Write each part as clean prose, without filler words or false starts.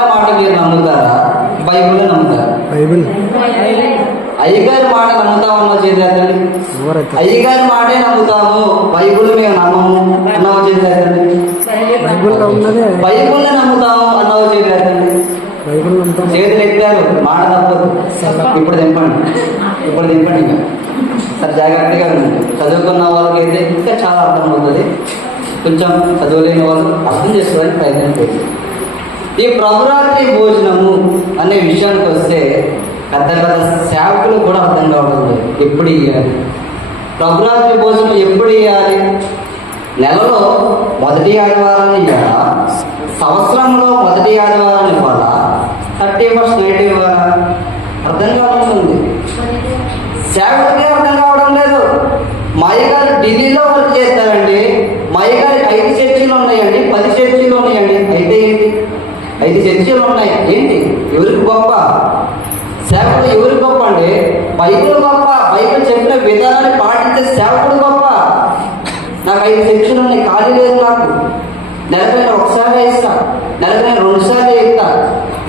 మాట మీరు నమ్ముతారా, బైబిల్ నమ్ముతారా? బైబిల్. అయ్యగారి మాట నమ్ముతామన్నా చేద్దండి. అయ్యగారి మాటే నమ్ముతాము, బైబిల్ మేము నమ్మము అన్నవ చేద్దండి. బైబిల్లో ఉన్నదే బైబిల్ని నమ్ముతాము అన్నవ చేద్దండి. బైబిల్ నమ్ముతాం. చేతులు ఎత్తారు, మాట తప్పదు. ఇప్పుడు దింపండి, ఇప్పుడు దింపండి. ఇంకా సరే జాగ్రత్తగా ఉండండి. చదువుకున్న వాళ్ళకి అయితే ఇంకా చాలా అర్థమవుతుంది. కొంచెం చదువులేని వాళ్ళు అర్థం చేసుకోవడానికి ప్రయత్నం చేయండి. ఈ ప్రభురాత్రి భోజనము అనే విషయానికి వస్తే పెద్ద పెద్ద సేవకులు కూడా అర్థం కావడం లేదు. ఎప్పుడు ఇవ్వాలి ప్రభురాత్రి భోజనం? ఎప్పుడు ఇవ్వాలి? నెలలో మొదటి ఆదివారాన్ని ఇవ్వాలా? సంవత్సరంలో మొదటి ఆదివారాన్ని ఇవ్వాలా? 31st నైట్ ఇవ్వాలా? అర్థం కావడం ఉంది. సేవకుడికే అర్థం కావడం లేదు. మా అయ్యగారు ఢిల్లీలో వర్క్ చేస్తారండి. మా అయ్యగారికి 5 చర్చీలు ఉన్నాయండి, 10 చర్చీలు ఉన్నాయండి. అయితే ఏంటి? 5 చర్చీలు ఉన్నాయి ఏంటి? ఎవరికి గొప్ప? సేవకుడు ఎవరికి గొప్ప అండి? బైబిల్ గొప్ప. బైబిల్ చెప్పిన విధానాన్ని పాటించే సేవకుడు గొప్ప. నాకు 5 చర్చీలు ఉన్నాయి, ఖాళీ లేదు నాకు. నెలపైన ఒకసారి ఇస్తా, నెలపైన 2 సార్లు ఇస్తా.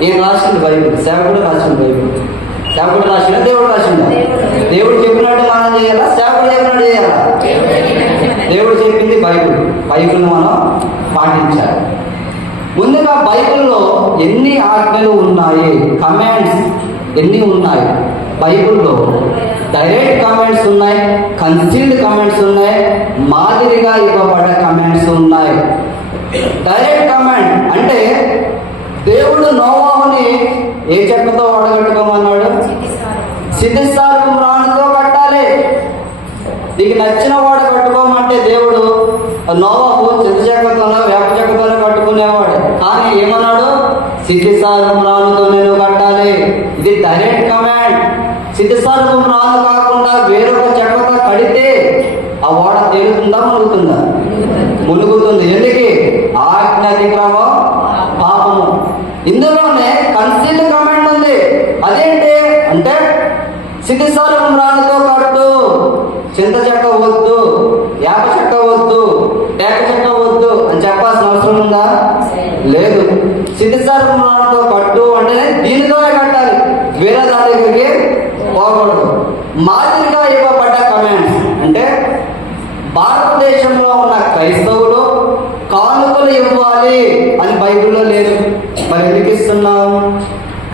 ఏం రాసింది బైబిల్? సేవకుడు రాసింది బైబిల్. సేవకుడు రాసిన, దేవుడు రాసిందా? దేవుడు చెప్పినట్టు మనం చేయాలా, సేవకుడు చెప్పినట్టు చేయాలా? దేవుడు చెప్పింది బైబిల్. బైబిల్ని మనం పాటించాలి. ముందుగా బైబిల్లో ఎన్ని ఆజ్ఞలు ఉన్నాయి, కమాండ్స్ ఎన్ని ఉన్నాయి? బైబిల్లో డైరెక్ట్ కమాండ్స్ ఉన్నాయి, కన్సీల్డ్ కమాండ్స్ ఉన్నాయి, మాదిరిగా ఇవ్వబడ్డ కమాండ్స్ ఉన్నాయి. డైరెక్ట్ కమాండ్ అంటే దేవుడు నోవాహుని ఏ చెక్కతో వడగట్టుకోమన్నాడు? సిద్ధిస్తారపు రాణితో కట్టాలి. నీకు నచ్చిన వాడు కట్టుకోమంటే దేవుడు నోవాహు చింత చెక్కతోనో వేప చెక్కతోనో కట్టుకునేవాడు. కానీ ఏమన్నాడు? సిద్ధిస్తారపు రాణితో నేను కట్టాలి. ఇది డైరెక్ట్ కమాండ్. సిద్ధిస్తారపు రాణి కాకుండా వేరొక చెక్కతో కడితే ఆ ఓడ తేలుతుందా, మునుగుతుందా? మునుగుతుంది. ఎందుకు? ఆజ్ఞ అతిక్రమం పాపము. ఇందులోనే కన్సీల్డ్ కమాండ్ ఉంది. అదేంటి అంటే సిద్ధిస్తారపు రాణితో కట్టు, చింత చెక్క వద్దు, వేప చెక్క వద్దు, వేప చెక్క వద్దు అని చెప్పాల్సిన అవసరం ఉందా? లేదు. సిద్ధిస్తారపు రాణితో కట్టు అంటే దీనితోనే కట్టాలి, వేరే దాని దగ్గరికి పోకూడదు. మాదిరిగా ఇవ్వబడ్డ కమాండ్స్ అంటే భారతదేశంలో ఉన్న క్రైస్తవులు కానుకలు ఇవ్వాలి అని బైబిల్లో లేదు. మరి ఎందుకు ఇస్తున్నాం?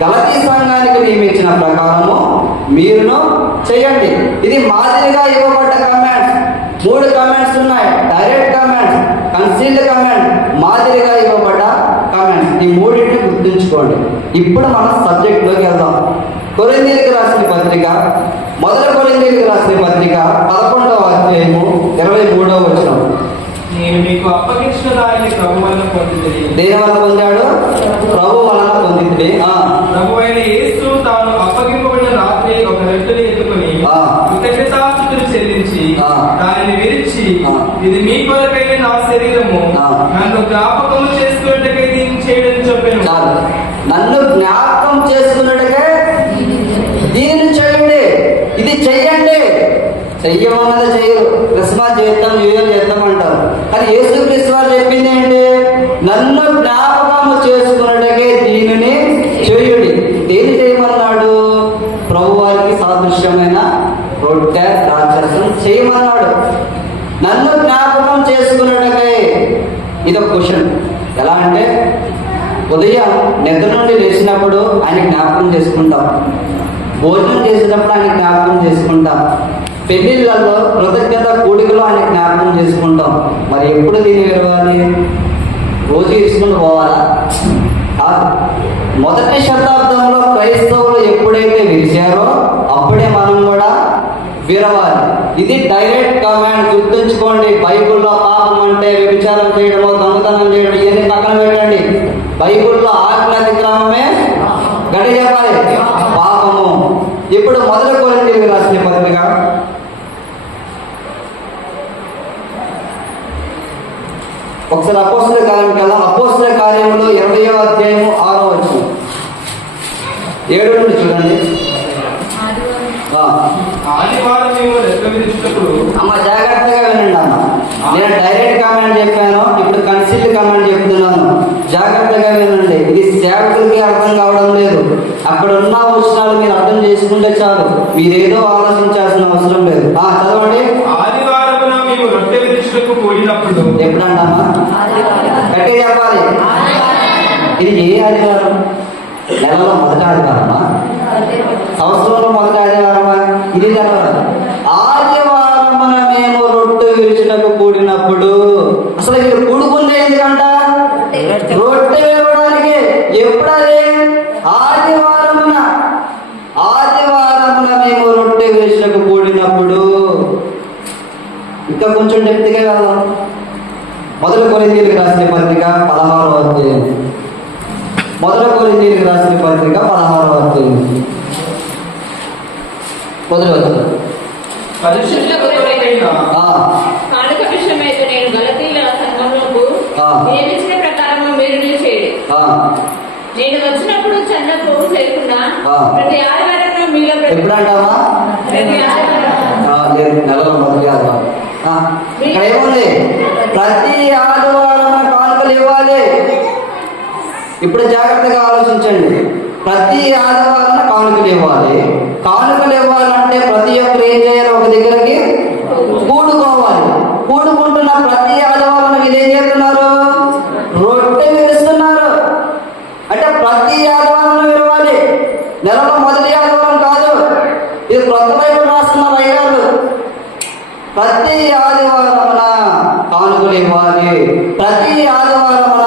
గలతీ సంఘానికి నియమించిన ప్రకారము మీరును చేయండి. ఇది మాదిరిగా ఇవ్వబడ్డ కమాండ్స్. 3 కమాండ్స్ ఉన్నాయి. డైరెక్ట్ కమాండ్స్, కన్సీల్డ్ కమాండ్, మాదిరిగా ఇవ్వబడ్డ కమాండ్స్. ఈ 3ని గుర్తుంచుకోండి. ఇప్పుడు మనం సబ్జెక్ట్లోకి వెళ్దాం. కొరింథీయులకు రాసిన పత్రిక, మొదటి కొరింథీయులకు రాసిన పత్రిక 11వ అధ్యాయము 23వ వచనం. నేను మీకు అప్పగించిన దానిని ప్రభు వలన పొందితిని. దేని వలన పొందాడు? ప్రభు వలన పొందితిని. ప్రభు అయిన యేసు తాను అప్పగింపబడిన రాత్రి ఒక రొట్టెని ఎత్తుకొని కృతజ్ఞతాస్తుతులు చెల్లించి దానిని విరిచి, ఇది మీ కొరకైన నా శరీరము, నన్ను జ్ఞాపకం చేసుకున్నట్టుగా దీన్ని చేయడం చెప్పాను. నన్ను జ్ఞాపకం చేసుకున్నట్టుగా దీనిని చేయండి, ఇది చెయ్యండి. చెయ్యమన్నది చెయ్యరు. క్రిస్మస్ చేస్తాం, న్యూ ఇయర్ చేస్తాం అంటారు. కానీ యేసుక్రీస్తు వారు చెప్పింది ఏంటి? నన్ను జ్ఞాపకం చేసుకున్నట్టుగా దీనిని చేయుడి. దేని చేయమన్నాడు? ప్రభు వారికి సాదృశ్యమైన రొట్టె ద్రాక్షరసం చేయమన్నాడు. నన్ను జ్ఞాపకం చేసుకున్నట్టుగా. ఇది ఒక క్వశ్చన్. ఎలా అంటే ఉదయం నిద్ర నుండి లేచినప్పుడు ఆయన జ్ఞాపకం చేసుకుంటాం, భోజనం చేసేటప్పుడు ఆయన జ్ఞాపకం చేసుకుంటాం, పెళ్లిళ్ళలో కృతజ్ఞత కూడికలో ఆయన జ్ఞాపకం చేసుకుంటాం. మరి ఎప్పుడు దీన్ని విరవాలి? రోజు ఇసుకుంటూ పోవాలా? మొదటి శతాబ్దంలో క్రైస్తవులు ఎప్పుడైతే విరిచారో అప్పుడే మనం కూడా విరవాలి. ఇది డైరెక్ట్ కమాండ్. గుర్తుంచుకోండి. బైబిల్లో పాపం అంటే వ్యభిచారం చేయడము, దొంగతనం చేయడం ఇవన్నీ పక్కన పెట్టండి. బైబిల్లో ఆజ్ఞ అతిక్రమమే గడి చెప్పాలి, పాపము. ఇప్పుడు మొదటి కొరింథీయులకు రాసిన పత్రిక ఒకసారి అపోస్తలుల కార్యం కదా, అపోస్తలుల కార్యములు 20వ అధ్యాయము 6వ వచనం 7 నుండి చూడండి. ఆదివారం మేము లెక్క విధించినప్పుడు అమ్మ జాగ్రత్తగా వినండి అమ్మ. నేను డైరెక్ట్ కామెంట్ చెప్పాను, ఇప్పుడు కన్సిల్డ్ కామెంట్ చెప్తున్నాను. జాగ్రత్తగా వినండి. ఇది సేవకులకి అర్థం కావడం లేదు. అక్కడ ఉన్న వచనాలు మీరు అర్థం చేసుకుంటే చాలు, మీరేదో ఆలోచించాల్సిన అవసరం లేదు. చదవండి. ఆదివారమున మేము రొట్టె విధించుటకు కూడినప్పుడు. ఎప్పుడంటామా? గట్టిగా చెప్పాలి. ఇది ఏ ఆదివారం? నెలలో మొదటి ఆదివారమా? సంవత్సరంలో మొదటి ఆదివారమా? ఇది తెలవదు. ఆదివారమున మేము రొట్టె విరుచుటకు కూడినప్పుడు. అసలు ఇక్కడ కూడుకుంటే ఎందుకంట? రొట్టె విరవడానికి. ఎప్పుడది? ఆదివారమున. ఆదివారమున మేము రొట్టె విరుచుటకు కూడినప్పుడు. ఇంకా కొంచెం డెప్త్గా వెళ్దాం. మొదటి కొరింథీయులకు రాసిన పత్రిక 16వ అధ్యాయం. మొదటి కొరింథీయులకు రాసిన పత్రిక 16వ అధ్యాయం. మొదటి వచనం. కానుక విషయమైతే నేను గలతీయుల సంఘములకు నియమించిన ప్రకారము మీరు చేయండి. నేను వచ్చినప్పుడు చెన్నకు లేకుండా ప్రతి ఆదివారం మీలో ఎప్పుడంటావా? ప్రతి ఆదివారం నెలలో మొదటి ఆదివారం. ఇక్కడ ఏముంది? ప్రతి ఆదివారం కానుకలు ఇవ్వాలి. ఇప్పుడు జాగ్రత్తగా ఆలోచించండి. ప్రతి ఆదివారం కానుకలు ఇవ్వాలి. కానుకలు ఇవ్వాలంటే ప్రతి ఒక్కరు ఏం చేయాలి? ఒక దగ్గరికి కూడుకోవాలి. కూడుకుంటున్న ప్రతి ఆదివారం వీళ్ళు ఏం చేస్తున్నారు? రొట్టె విరుస్తున్నారు. అంటే ప్రతి ఆదివారం విరవాలి. నెలలో మొదటి ఆదివారం కాదు. ఇది క్రొత్త బైబిల్ రాస్తున్నారు అయ్యారు. ప్రతి ఆదివారమున కానుకలు ఇవ్వాలి. ప్రతి ఆదివారమున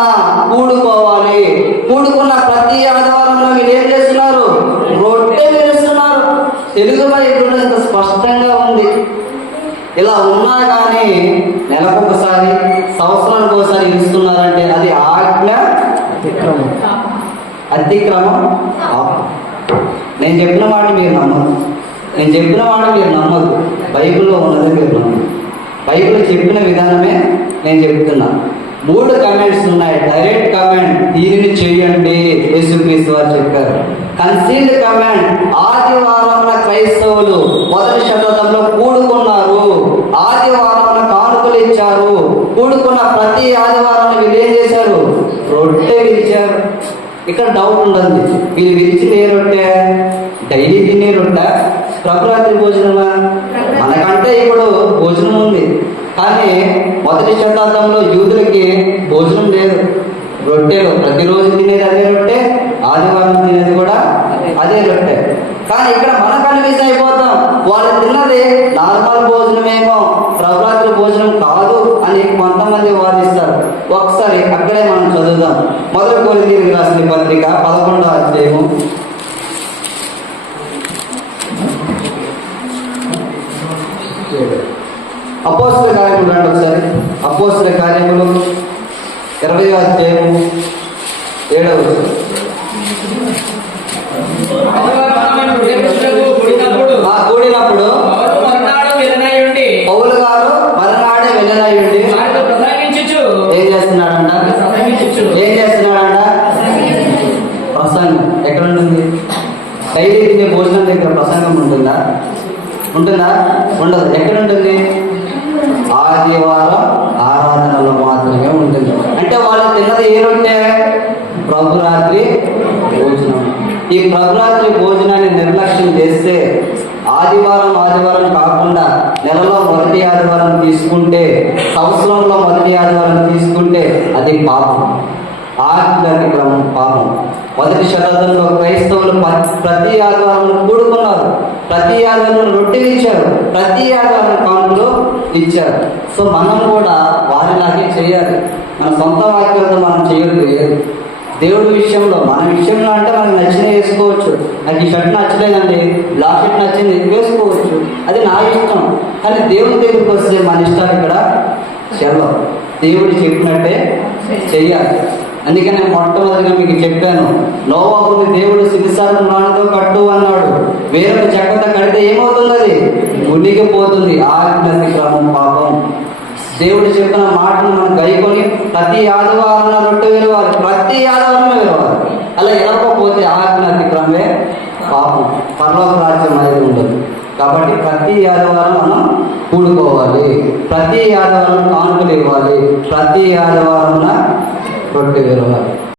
కూడుకోవాలి. కూడుకున్న ప్రతి ఆదివారంలో వీళ్ళు ఏం చేస్తున్నారు? రొట్టె విరుస్తున్నారు. తెలుగు బైబిల్ ఇంత స్పష్టంగా ఉంది. ఇలా ఉన్నా కానీ నెలకొకసారి, సంవత్సరానికి ఒకసారి ఇస్తున్నారంటే అది ఆజ్ఞ అతిక్రమం. నేను చెప్పిన మాట మీరు నమ్మదు. నేను చెప్పిన మాట మీరు నమ్మదు. బైబిల్లో ఉన్నది మీరు నమ్మదు. బైబిల్ చెప్పిన విధానమే నేను చెప్తున్నా. 3 కమెంట్స్ ఉన్నాయి. డైరెక్ట్ కమెంట్, దీనిని చేయండి యేసుక్రీస్తు వారు చెప్పారు. కన్సీల్డ్ కమెంట్, ఆదివారమున క్రైస్తవులు మొదటి శతాబ్దంలో కూడుకున్నారు. ఆదివారమున కానుకలు ఇచ్చారు. కూడుకున్న ప్రతి ఆదివారం వీళ్ళు ఏం చేశారు? రొట్టె విరిచారు. ఇక్కడ డౌట్ ఉండదు. వీళ్ళు విరిచింది ఏ రొట్టె? డైలీ తినే రొట్టె, ప్రభురాత్రి భోజనమా? మనకంటే ఇప్పుడు భోజనం ఉంది, కానీ మొదటి శతాబ్దంలో యూదులకి భోజనం లేదు. రొట్టెలు ప్రతిరోజు తినేది అదే రొట్టె, ఆదివారం తినేది కూడా అదే రొట్టె. కానీ ఇక్కడ మనం కన్ఫ్యూజ్ అయిపోతాం. వాళ్ళు తిన్నది నార్మల్ భోజనమేమో, ప్రభురాత్రి భోజనం కాదు అని కొంతమంది వాదిస్తారు. ఒకసారి అక్కడే మనం చదువుదాం. మొదటి కొరింథీయులకు రాసిన పత్రిక 11వ అధ్యాయము. అపోస్తల కార్యములు రండి ఒకసారి. అపోస్తల కార్యములు 20వ అధ్యాయము 7వ వచనం. కూడినప్పుడు పౌలు గారు మరునాడే వెళ్ళనయ్యుండి ఏం చేస్తున్నాడంట? ప్రసంగం. ఎక్కడ ఉంటుంది? డైలీ తినే భోజనం దగ్గర ప్రసంగం ఉంటుందా? ఉండదు. ఎక్కడ ఉంటుంది? ఆదివారం ఆరాధనలో మాత్రమే ఉంటుంది. అంటే వాళ్ళు తిన్నది ఏ రొట్టె? ప్రభురాత్రి భోజనం. ఈ ప్రభురాత్రి భోజనాన్ని నిర్లక్ష్యం చేస్తే, ఆదివారం కాకుండా నెలలో మొదటి ఆదివారం తీసుకుంటే, సంవత్సరంలో మొదటి ఆదివారం తీసుకుంటే అది పాపం. ఆధ్యాత్మికం పాపం. మొదటి శతాబ్దంలో క్రైస్తవులు ప్రతి ఆదివారం కూడుకున్నారు. ప్రతి ఆదివారం రొట్టె ఇచ్చారు. ప్రతి ఆదివారం కానుకలు ఇచ్చారు. సో మనం కూడా వారిలాగే చేయాలి. మన సొంత వాక్యాలతో మనం చేయలేదు. దేవుడి విషయంలో, మన విషయంలో అంటే మనకు నచ్చిన వేసుకోవచ్చు. నాకు ఈ షర్ట్ నచ్చలేదండి, బ్లాక్ షర్ట్ నచ్చింది వేసుకోవచ్చు, అది నా ఇష్టం. కానీ దేవుడి దగ్గరికి వస్తే మన ఇష్టాలు ఇక్కడ చెల్లవు. దేవుడు చెప్పినట్టే చెయ్యాలి. అందుకే నేను మొట్టమొదటిగా మీకు చెప్పాను, నోవాహుని దేవుడు సిరిసారం రాణితో కట్టు అన్నాడు. వేరొక చెక్కతో కడితే ఏమవుతుంది? అది మునిగిపోతుంది. ఆజ్ఞాతిక్రమం, పాపం. దేవుడు చెప్పిన మాటను మనం గైకొని ప్రతి ఆదివారం రొట్టె విరవాలి. ప్రతి ఆదివారం విరవాలి. అలా విరవకపోతే ఆజ్ఞాతిక్రమే పాపం. పరలోక రాజ్యం అనేది ఉండదు. కాబట్టి ప్రతి ఆదివారం మనం కూడుకోవాలి, ప్రతి ఆదివారం కానుకలు ఇవ్వాలి, ప్రతి ఆదివారం రొట్టె విరవాలి.